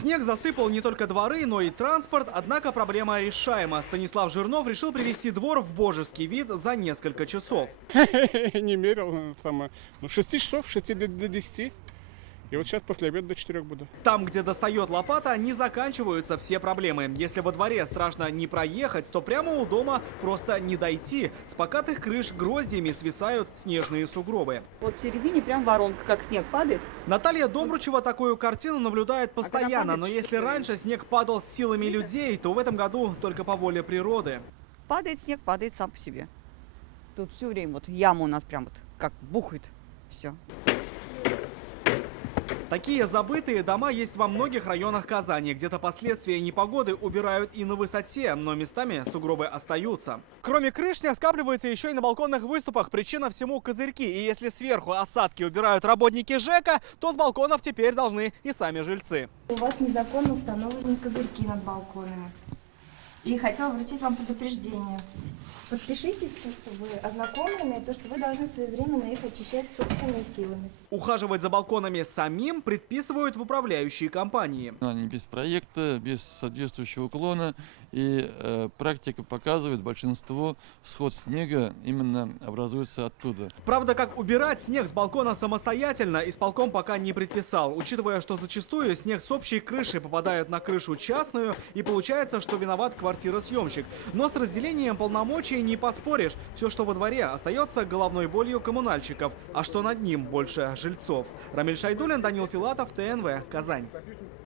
Снег засыпал не только дворы, но и транспорт, однако проблема решаема. Станислав Жирнов решил привести двор в божеский вид за несколько часов. Не мерил, там, 6 часов, 6 до 10. И вот сейчас после обеда до 4 буду. Там, где достает лопата, не заканчиваются все проблемы. Если во дворе страшно не проехать, то прямо у дома просто не дойти. С покатых крыш гроздьями свисают снежные сугробы. Вот в середине прям воронка, как снег падает. Наталья Домручева такую картину наблюдает постоянно, но если что ли? раньше снег падал с силами людей, то в этом году только по воле природы. Падает снег, падает сам по себе. Тут все время вот яма у нас прям вот как бухает. Все. Такие забытые дома есть во многих районах Казани. Где-то последствия непогоды убирают и на высоте, но местами сугробы остаются. Кроме крыш, снег скапливается еще и на балконных выступах. Причина всему козырьки. И если сверху осадки убирают работники ЖЭКа, то с балконов теперь должны и сами жильцы. У вас незаконно установлены козырьки над балконами. И хотела вручить вам предупреждение. Подпишитесь, что вы ознакомлены, и то, что вы должны своевременно их очищать собственными силами. Ухаживать за балконами самим предписывают в управляющие компании. Они без проекта, без соответствующего уклона. И практика показывает, большинство сход снега именно образуется оттуда. Правда, как убирать снег с балкона самостоятельно, исполком пока не предписал. Учитывая, что зачастую снег с общей крыши попадает на крышу частную, и получается, что виноват квартиросъемщик. Но с разделением полномочий не поспоришь. Все, что во дворе, остается головной болью коммунальщиков. А что над ним, больше жильцов. Рамиль Шайдуллин, Данил Филатов, ТНВ, Казань.